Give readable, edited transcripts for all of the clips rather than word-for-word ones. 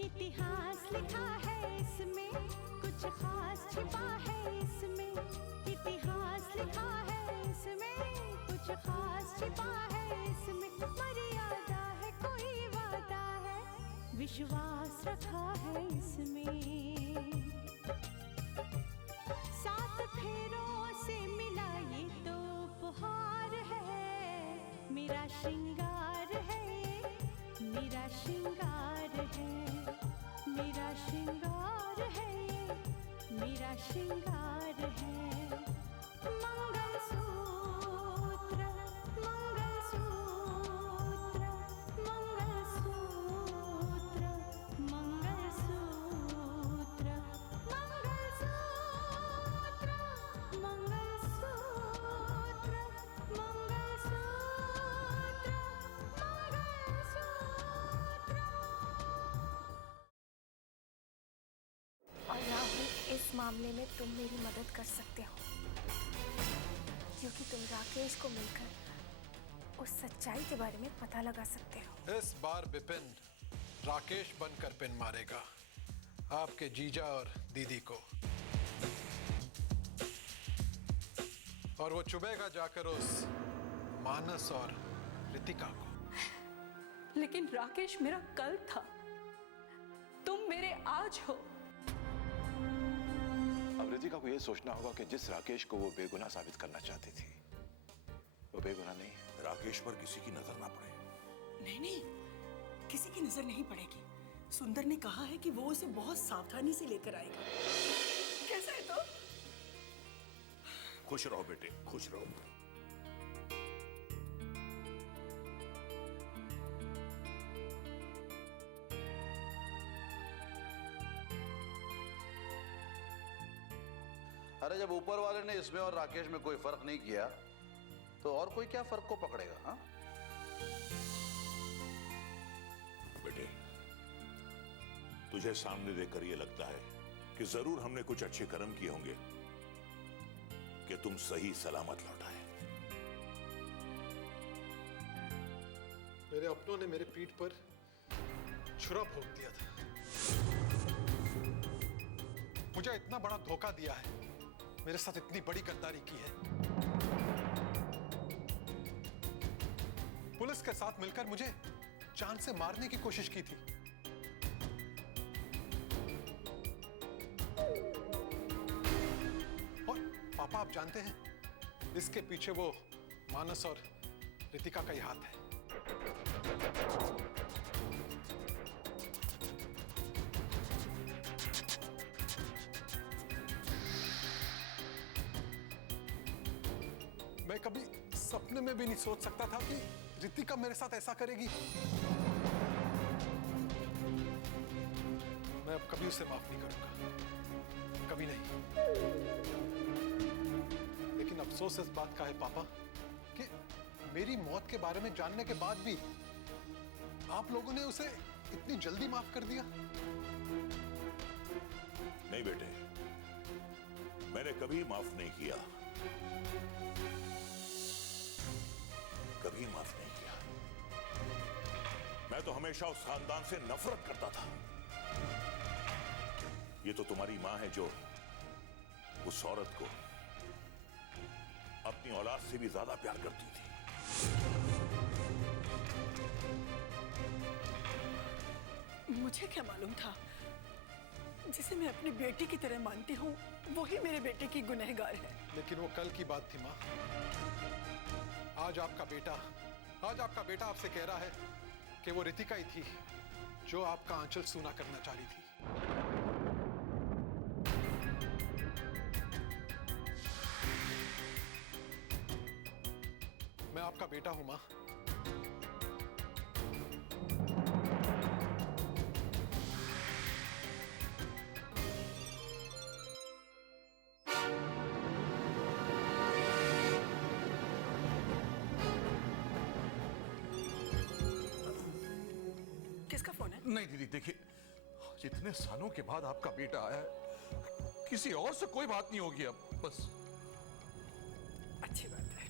इतिहास लिखा है इसमें, कुछ खास छिपा है इसमें। इतिहास लिखा है इसमें, कुछ खास छिपा है इसमें। मर्यादा है, कोई वादा है, विश्वास रखा है इसमें। सात फेरों से मिला ये तो उपहार है, मेरा श्रृंगार है, मेरा श्रृंगार है, मेरा श्रृंगार है, मेरा श्रृंगार है। मंगलसूत्र, मंगलसूत्र, मंगलसूत्र, मंगलसूत्र, मंगलसूत्र, मंगलसूत्र, और राहुल, इस मामले में तुम मेरी मदद कर सकते हो, क्योंकि तुम राकेश को मिलकर उस सच्चाई के बारे में पता लगा सकते हो। इस बार विपिन राकेश बनकर पिन मारेगा आपके जीजा और दीदी को, और वो चुभेगा जाकर उस मानस और रितिका को। लेकिन राकेश मेरा कल था, तुम मेरे आज हो। अब रितिका को यह सोचना होगा कि जिस राकेश को वो बेगुनाह साबित करना चाहती थी, वो बेगुनाह नहीं। राकेश पर किसी की नजर ना पड़े। नहीं नहीं, किसी की नजर नहीं पड़ेगी। सुंदर ने कहा है कि वो उसे बहुत सावधानी से लेकर आएगा। कैसा है तो? खुश रहो बेटे, खुश रहो। अरे जब ऊपर वाले ने इसमें और राकेश में कोई फर्क नहीं किया, तो और कोई क्या फर्क को पकड़ेगा? हाँ बेटे, तुझे सामने देखकर यह लगता है कि जरूर हमने कुछ अच्छे कर्म किए होंगे कि तुम सही सलामत लौट आए। मेरे अपनों ने मेरे पीठ पर छुरा भोंक दिया था, मुझे इतना बड़ा धोखा दिया है, मेरे साथ इतनी बड़ी गद्दारी की है। पुलिस के साथ मिलकर मुझे जान से मारने की कोशिश की थी। और पापा, आप जानते हैं इसके पीछे वो मानस और रितिका का ही हाथ है। मैं कभी सपने में भी नहीं सोच सकता था कि रितिका मेरे साथ ऐसा करेगी। मैं अब कभी उसे माफ नहीं करूंगा, कभी नहीं। लेकिन अफसोस इस बात का है पापा कि मेरी मौत के बारे में जानने के बाद भी आप लोगों ने उसे इतनी जल्दी माफ कर दिया। नहीं बेटे, मैंने कभी माफ नहीं किया, कभी माफ नहीं किया। मैं तो हमेशा उस खानदान से नफरत करता था। ये तो तुम्हारी मां है जो उस औरत को अपनी औलाद से भी ज्यादा प्यार करती थी। मुझे क्या मालूम था, जिसे मैं अपनी बेटी की तरह मानती हूँ वही मेरे बेटे की गुनहगार है। लेकिन वो कल की बात थी मां। आज आपका बेटा आपसे कह रहा है कि वो रितिका ही थी जो आपका आंचल सूना करना चाह रही थी। मैं आपका बेटा हूं मां। किसका फोन है? नहीं दीदी, देखिए, इतने सालों के बाद आपका बेटा आया है, किसी और से कोई बात नहीं होगी अब, बस। अच्छी बात है।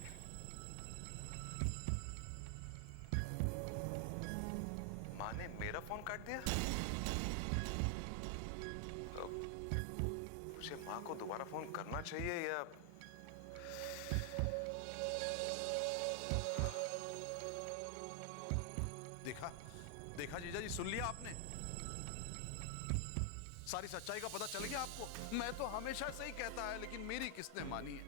माँ ने मेरा फोन काट दिया? मुझे माँ को दोबारा फोन करना चाहिए या देखा देखा जीजा जी, सुन लिया आपने? सारी सच्चाई का पता चल गया आपको? मैं तो हमेशा से ही कहता है, लेकिन मेरी किसने मानी है?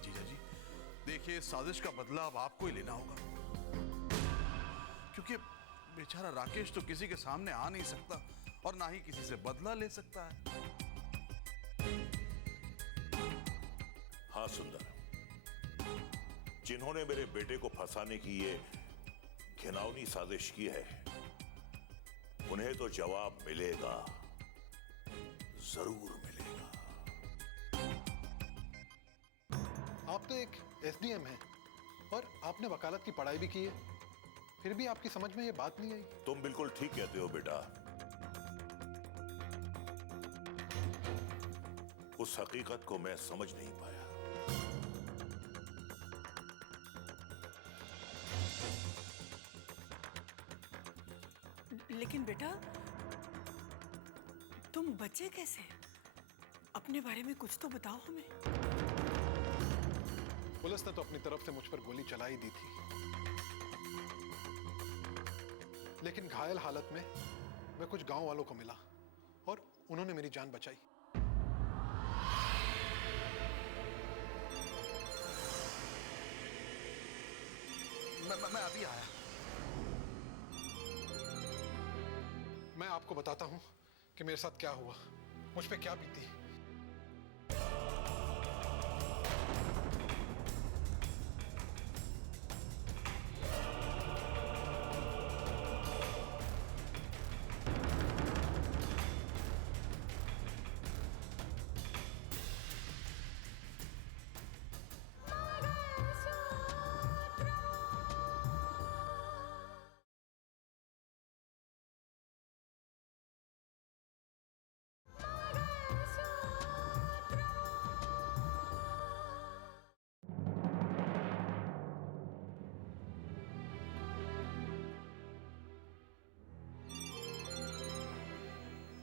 जीजा जी देखिए, साजिश का बदला अब आपको ही लेना होगा, क्योंकि बेचारा राकेश तो किसी के सामने आ नहीं सकता और ना ही किसी से बदला ले सकता है। हाँ सुंदर, जिन्होंने मेरे बेटे को फंसाने की ये घिनौनी साजिश की है, उन्हें तो जवाब मिलेगा, जरूर मिलेगा। आप तो एक एसडीएम हैं और आपने वकालत की पढ़ाई भी की है, फिर भी आपकी समझ में ये बात नहीं आई। तुम बिल्कुल ठीक कहते हो बेटा। उस हकीकत को मैं समझ नहीं पाया। लेकिन बेटा, तुम बचे कैसे? अपने बारे में कुछ तो बताओ हमें। पुलिस ने तो अपनी तरफ से मुझ पर गोली चला ही दी थी, लेकिन घायल हालत में मैं कुछ गांव वालों को मिला और उन्होंने मेरी जान बचाई। मैं अभी आया। मैं आपको बताता हूं कि मेरे साथ क्या हुआ, मुझ पे क्या बीती।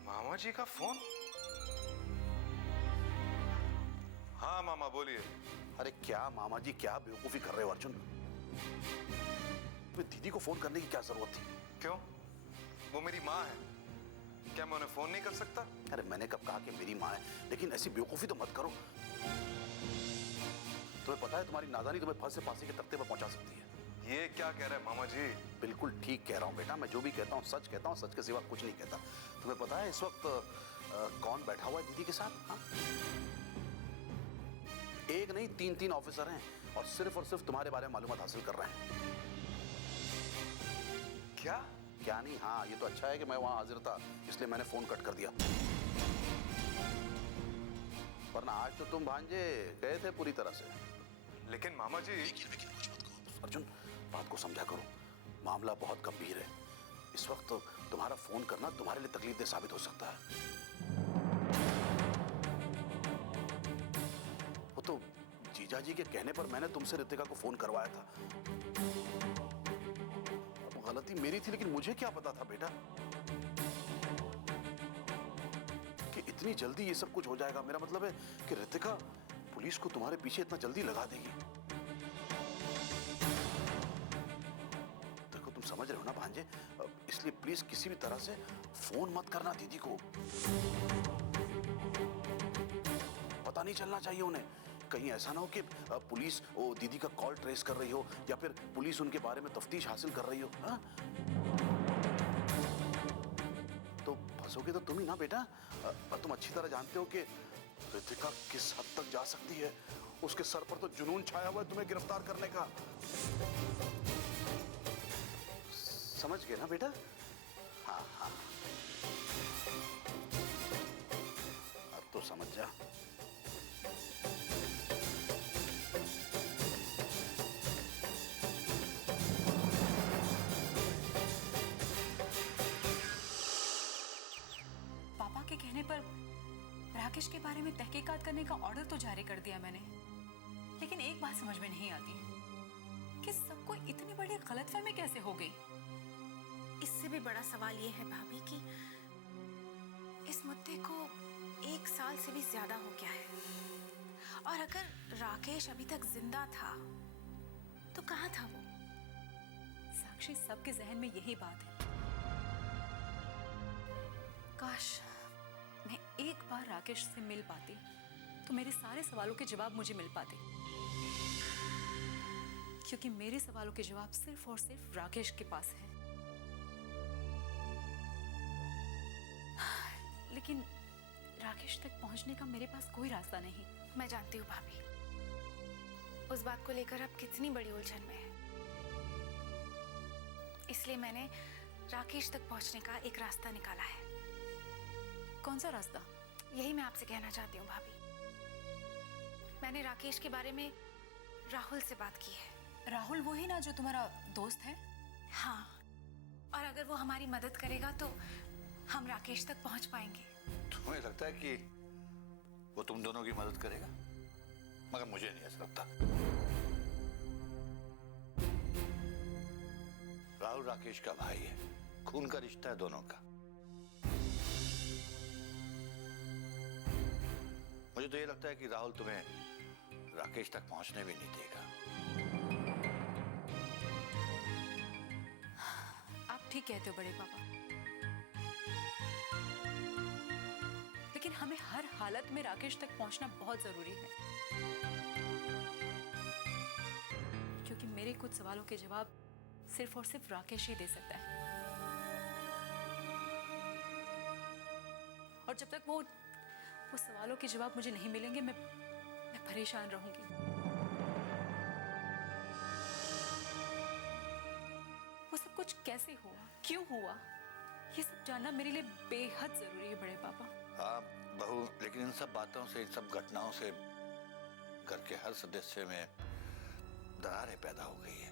मामा जी का फोन? हाँ मामा बोलिए। अरे क्या मामा जी, क्या बेवकूफी कर रहे हो अर्जुन? तुम्हें दीदी को फोन करने की क्या जरूरत थी? क्यों? वो मेरी माँ है, क्या मैं उन्हें फोन नहीं कर सकता? अरे मैंने कब कहा कि मेरी माँ है, लेकिन ऐसी बेवकूफी तो मत करो। तुम्हें पता है तुम्हारी नादानी तुम्हें फांसी से फांसी के तख्ते पर पहुंचा सकती है। ये क्या कह रहे हैं मामा जी? बिल्कुल ठीक कह रहा हूँ बेटा, मैं जो भी कहता हूँ सच कहता हूँ, सच के सिवा कुछ नहीं कहता। तुम्हें पता है इस वक्त कौन बैठा हुआ है दीदी के साथ? हाँ? एक नहीं, तीन ऑफिसर हैं और सिर्फ तुम्हारे बारे में मालूमात हासिल कर रहे हैं। क्या क्या नहीं? हाँ, ये तो अच्छा है कि मैं वहां हाजिर था, इसलिए मैंने फोन कट कर दिया, वरना आज तो तुम भांजे गए थे पूरी तरह से। लेकिन मामा जी। लेकिन कुछ मत कहो अर्जुन, बात को समझा करो, मामला बहुत गंभीर है। इस वक्त तो तुम्हारा फोन करना तुम्हारे लिए तकलीफदेह साबित हो सकता है। वो तो जीजा जी के कहने पर मैंने तुमसे रितिका को फोन करवाया था। अब गलती मेरी थी, लेकिन मुझे क्या पता था बेटा कि इतनी जल्दी ये सब कुछ हो जाएगा। मेरा मतलब है कि रितिका पुलिस को तुम्हारे पीछे इतना जल्दी लगा देगी। समझ रहे हो ना भांजे? इसलिए प्लीज किसी भी तरह से फोन मत करना दीदी को। पता नहीं चलना चाहिए उन्हें, कहीं ऐसा ना हो कि पुलिस वो दीदी का कॉल ट्रेस कर रही हो या फिर पुलिस उनके बारे में तफ्तीश हासिल कर रही हो। हा? तो फंसोगे तो तुम ही ना बेटा। पर तुम अच्छी तरह जानते हो कि रितिका किस हद तक जा सकती है। उसके सर पर तो जुनून छाया हुआ है तुम्हें गिरफ्तार करने का। समझ गए ना बेटा? हाँ हाँ, अब तो समझ जा। पापा के कहने पर राकेश के बारे में तहकीकात करने का ऑर्डर तो जारी कर दिया मैंने, लेकिन एक बात समझ में नहीं आती कि सबको इतनी बड़ी गलतफहमी कैसे हो गई। इससे भी बड़ा सवाल ये है भाभी कि इस मुद्दे को 1 साल से भी ज्यादा हो गया है, और अगर राकेश अभी तक जिंदा था तो कहाँ था वो? साक्षी, सबके जहन में यही बात है। काश मैं एक बार राकेश से मिल पाती तो मेरे सारे सवालों के जवाब मुझे मिल पाते, क्योंकि मेरे सवालों के जवाब सिर्फ और सिर्फ राकेश के पास हैं। लेकिन राकेश तक पहुंचने का मेरे पास कोई रास्ता नहीं। मैं जानती हूँ भाभी, उस बात को लेकर आप कितनी बड़ी उलझन में हैं। इसलिए मैंने राकेश तक पहुंचने का एक रास्ता निकाला है। कौन सा रास्ता? यही मैं आपसे कहना चाहती हूँ भाभी। मैंने राकेश के बारे में राहुल से बात की है। राहुल वही ना जो तुम्हारा दोस्त है? हाँ, और अगर वो हमारी मदद करेगा तो हम राकेश तक पहुंच पाएंगे। तुम्हें लगता है कि वो तुम दोनों की मदद करेगा? मगर मुझे नहीं ऐसा लगता। राहुल राकेश का भाई है, खून का रिश्ता है दोनों का। मुझे तो ये लगता है कि राहुल तुम्हें राकेश तक पहुंचने भी नहीं देगा। आप ठीक कहते हो बड़े पापा, लेकिन हमें हर हालत में राकेश तक पहुंचना बहुत जरूरी है, क्योंकि मेरे कुछ सवालों के जवाब सिर्फ और सिर्फ राकेश ही दे सकता है। और जब तक वो सवालों के जवाब मुझे नहीं मिलेंगे, मैं परेशान रहूंगी। वो सब कुछ कैसे हुआ, क्यों हुआ, ये सब जानना मेरे लिए बेहद जरूरी है बड़े पापा। हाँ बहू, लेकिन इन सब बातों से, इन सब घटनाओं से घर के हर सदस्य में दरारें पैदा हो गई है।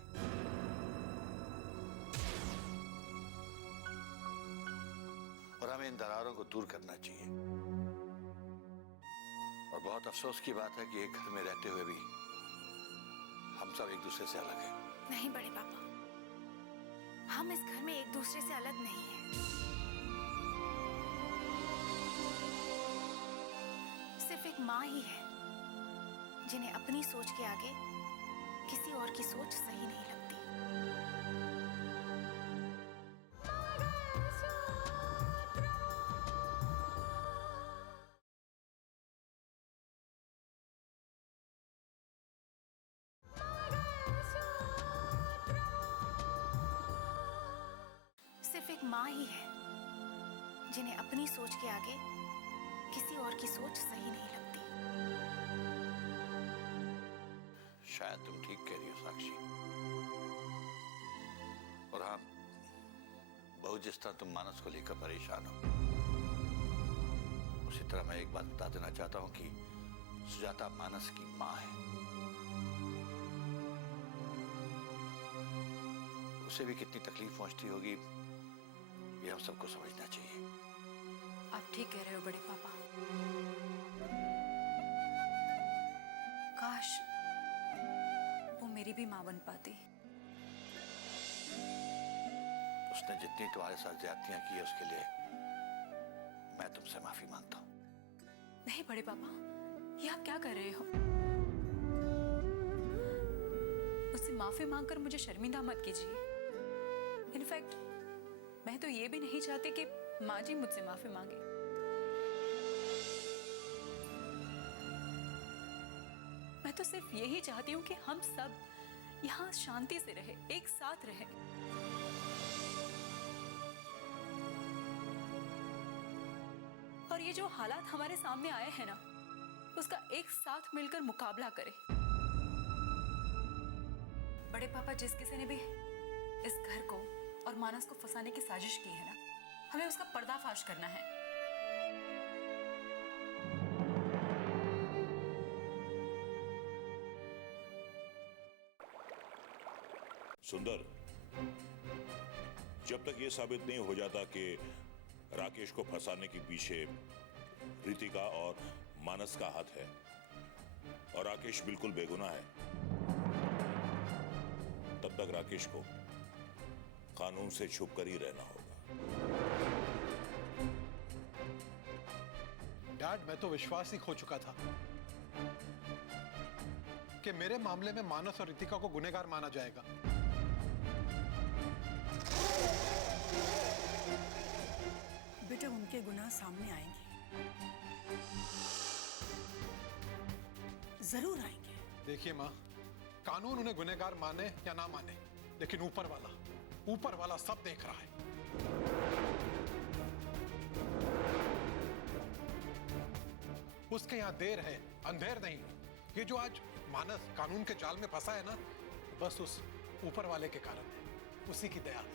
और हमें इन दरारों को दूर करना चाहिए। और बहुत अफसोस की बात है कि एक घर में रहते हुए भी हम सब एक दूसरे से अलग हैं। नहीं बड़े पापा, हम इस घर में एक दूसरे से अलग नहीं हैं। सिर्फ एक माँ ही है जिन्हें अपनी सोच के आगे किसी और की सोच सही नहीं लगती। सिर्फ एक माँ ही है जिन्हें अपनी सोच के आगे किसी और की सोच सही नहीं लगती। शायद तुम ठीक कह रही हो साक्षी। और हाँ बहू, जिस तरह तुम मानस को लेकर परेशान हो, उसी तरह मैं एक बात बता देना चाहता हूं कि सुजाता मानस की माँ है। उसे भी कितनी तकलीफ पहुंचती होगी, ये हम सबको समझना चाहिए। आप ठीक कह रहे हो बड़े पापा। काश वो मेरी भी माँ बन पाती। उसने जितनी तुम्हारे साथ ज्यादतियां की है उसके लिए मैं तुमसे माफी मांगता हूं। नहीं बड़े पापा, ये आप क्या कर रहे हो? उससे माफी मांगकर मुझे शर्मिंदा मत कीजिए। इनफैक्ट मैं तो ये भी नहीं चाहती कि माँ जी मुझसे माफी मांगे। मैं तो सिर्फ यही चाहती हूँ कि हम सब यहाँ शांति से रहे, एक साथ रहे। और ये जो हालात हमारे सामने आए हैं ना, उसका एक साथ मिलकर मुकाबला करें। बड़े पापा, जिस किसी ने भी इस घर को और मानस को फंसाने की साजिश की है ना, हमें उसका पर्दाफाश करना है। सुंदर, जब तक यह साबित नहीं हो जाता कि राकेश को फंसाने के पीछे रितिका और मानस का हाथ है और राकेश बिल्कुल बेगुनाह है, तब तक राकेश को कानून से छुप कर ही रहना होगा। डैड, मैं तो विश्वास ही खो चुका था कि मेरे मामले में मानस और रितिका को गुनहगार माना जाएगा। बेटा, उनके गुनाह सामने आएंगे, जरूर आएंगे। देखिए माँ, कानून उन्हें गुनहगार माने या ना माने, लेकिन ऊपर वाला सब देख रहा है। उसके यहाँ देर है, अंधेर नहीं। ये जो आज मानस कानून के जाल में फंसा है ना, बस उस ऊपर वाले के कारण है, उसी की दया है।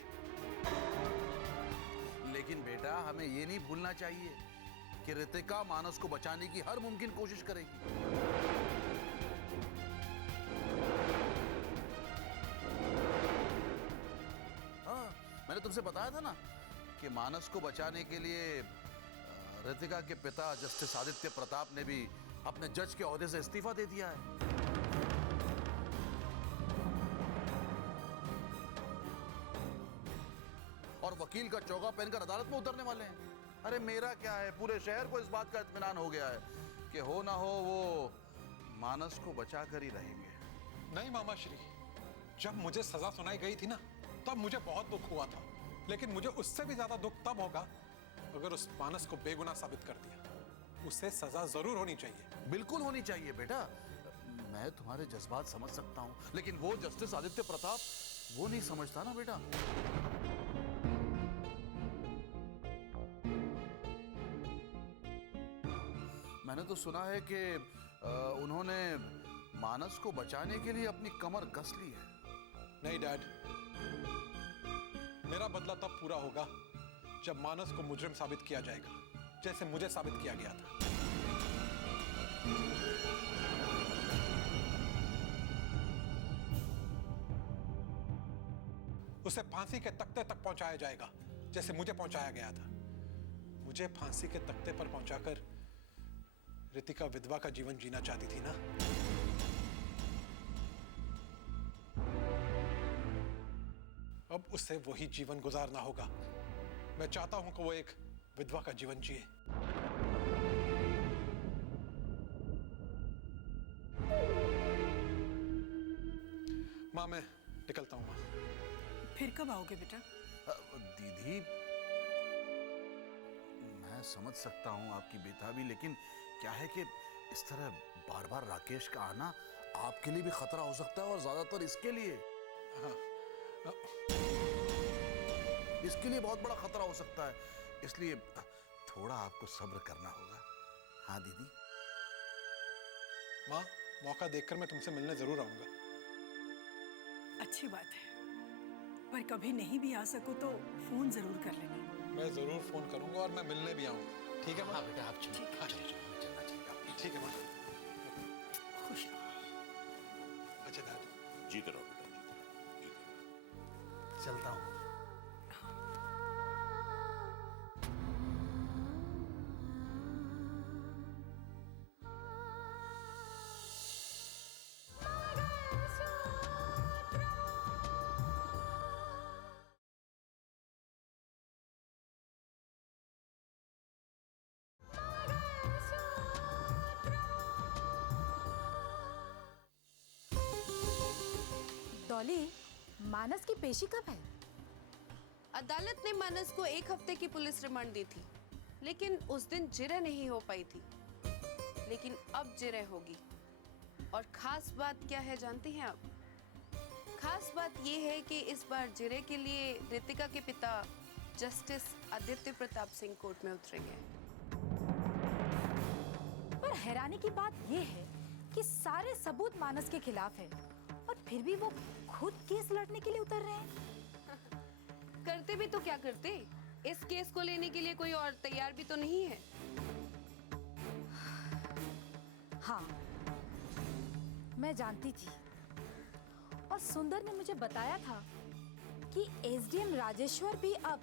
लेकिन बेटा, हमें ये नहीं भूलना चाहिए कि रितिका मानस को बचाने की हर मुमकिन कोशिश करेगी। हाँ, मैंने तुमसे बताया था ना कि मानस को बचाने के लिए रितिका के पिता जस्टिस आदित्य प्रताप ने भी अपने जज के ओहदे से इस्तीफा दे दिया है। और वकील का चौगा पहनकर अदालत में उतरने वाले हैं। अरे मेरा क्या है, पूरे शहर को इस बात का इत्मीनान हो गया है कि हो ना हो वो मानस को बचा कर ही रहेंगे। नहीं मामा श्री, जब मुझे सजा सुनाई गई थी ना, तब मुझे बहुत दुख हुआ था। लेकिन मुझे उससे भी ज्यादा दुख तब होगा अगर उस मानस को बेगुनाह साबित कर दिया। उसे सजा जरूर होनी चाहिए। बिल्कुल होनी चाहिए बेटा। मैं तुम्हारे जज्बात समझ सकता हूं, लेकिन वो जस्टिस आदित्य प्रताप वो नहीं समझता ना बेटा। मैंने तो सुना है कि उन्होंने मानस को बचाने के लिए अपनी कमर कस ली है। नहीं डैड, मेरा बदला तब पूरा होगा जब मानस को मुजरिम साबित किया जाएगा, जैसे मुझे साबित किया गया था। उसे फांसी के तख्ते तक पहुंचाया जाएगा, जैसे मुझे पहुंचाया गया था। मुझे फांसी के तख्ते पर पहुंचाकर रितिका विधवा का जीवन जीना चाहती थी ना। अब उसे वही जीवन गुजारना होगा। मैं चाहता हूं कि वो एक विधवा का जीवन जिए। मां, मैं निकलता हूं। मां, फिर कब आओगे बेटा? दीदी, मैं समझ सकता हूं आपकी बेताबी, लेकिन क्या है कि इस तरह बार बार राकेश का आना आपके लिए भी खतरा हो सकता है, और ज्यादातर इसके लिए। इसके लिए बहुत बड़ा खतरा हो सकता है, इसलिए थोड़ा आपको सब्र करना होगा। हाँ दीदी। मां, मौका देखकर मैं तुमसे मिलने जरूर आऊंगा। अच्छी बात है, पर कभी नहीं भी आ सको तो फोन जरूर कर लेना। मैं जरूर फोन करूंगा और मैं मिलने भी आऊंगा। ठीक है मां? हाँ बेटा, आप चलो। ठीक है। हाँ, चलो चलो, चलना चाहिए। ठीक है मां। खुश रहो। अच्छा डैड। जीते रहो बेटा, जीते रहो। चलता हूँ। डॉली, मानस की पेशी कब है? अदालत ने मानस को 1 हफ्ते की पुलिस रिमांड दी थी, लेकिन उस दिन जिरह नहीं हो पाई थी। लेकिन अब जिरह होगी। और खास बात क्या है जानती हैं आप? खास बात यह है कि इस बार जिरह के लिए रितिका के पिता जस्टिस आदित्य प्रताप सिंह कोर्ट में उतरेंगे। पर हैरानी की बात यह है कि सारे सबूत मानस के खिलाफ है, और फिर भी वो खुद केस लड़ने के लिए उतर रहे हैं। करते भी तो क्या करते, इस केस को लेने के लिए कोई और तैयार भी तो नहीं है। हाँ, मैं जानती थी, और सुंदर ने मुझे बताया था कि एसडीएम राजेश्वर भी अब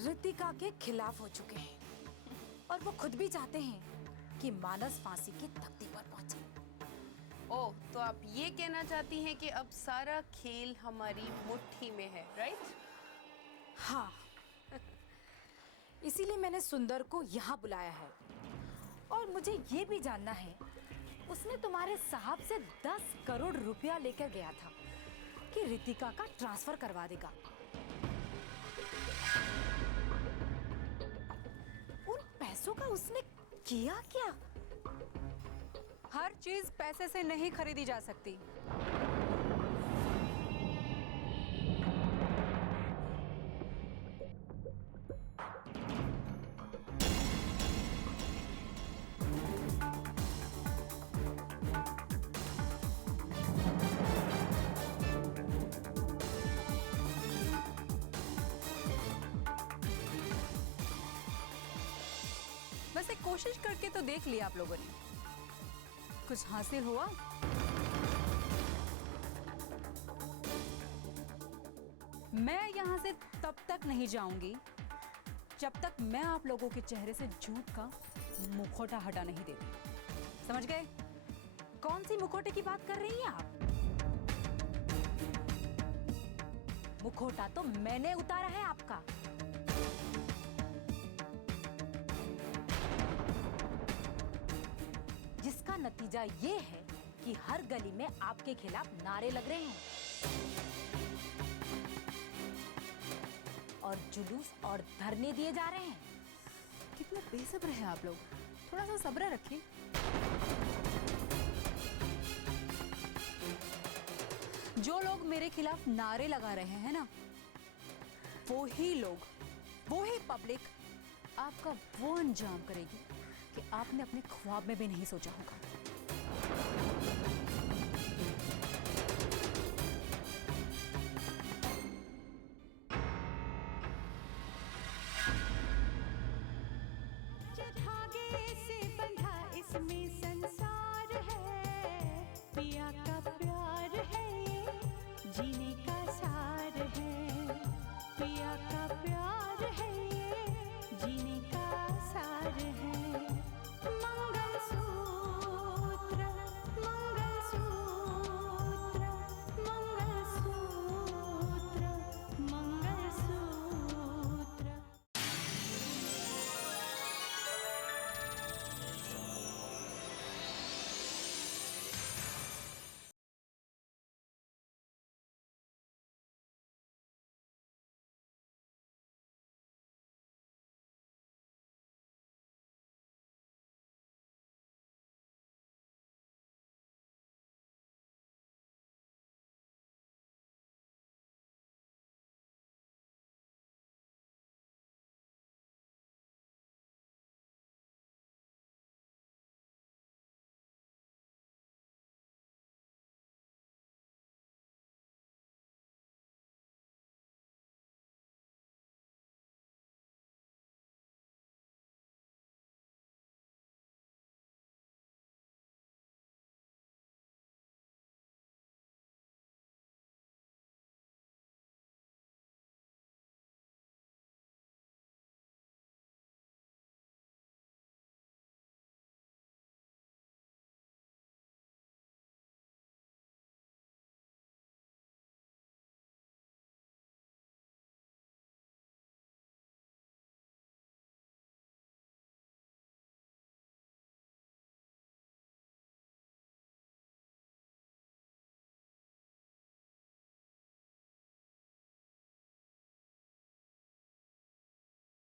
रितिका के खिलाफ हो चुके हैं, और वो खुद भी चाहते हैं कि मानस फांसी की तख्ती पर पहुंचे। ओह, तो आप ये कहना चाहती हैं कि अब सारा खेल हमारी मुट्ठी में है, राइट? हाँ, इसीलिए मैंने सुंदर को यहाँ बुलाया है। और मुझे ये भी जानना है, उसने तुम्हारे साहब से 10 करोड़ रुपया लेकर गया था कि रितिका का ट्रांसफर करवा देगा। उन पैसों का उसने किया क्या? हर चीज पैसे से नहीं खरीदी जा सकती। वैसे कोशिश करके तो देख लिया आप लोगों ने, कुछ हासिल हुआ? मैं यहाँ से तब तक नहीं जाऊंगी जब तक मैं आप लोगों के चेहरे से झूठ का मुखौटा हटा नहीं देती। समझ गए? कौन सी मुखौटे की बात कर रही हैं आप? मुखौटा तो मैंने उतारा है आपका। जिसका नतीजा ये है कि हर गली में आपके खिलाफ नारे लग रहे हैं और जुलूस और धरने दिए जा रहे हैं। कितने बेसब्र हैं आप लोग, थोड़ा सा सब्र रखिए। जो लोग मेरे खिलाफ नारे लगा रहे हैं ना, वो ही लोग, वो ही पब्लिक आपका वो अंजाम करेगी कि आपने अपने ख्वाब में भी नहीं सोचा होगा।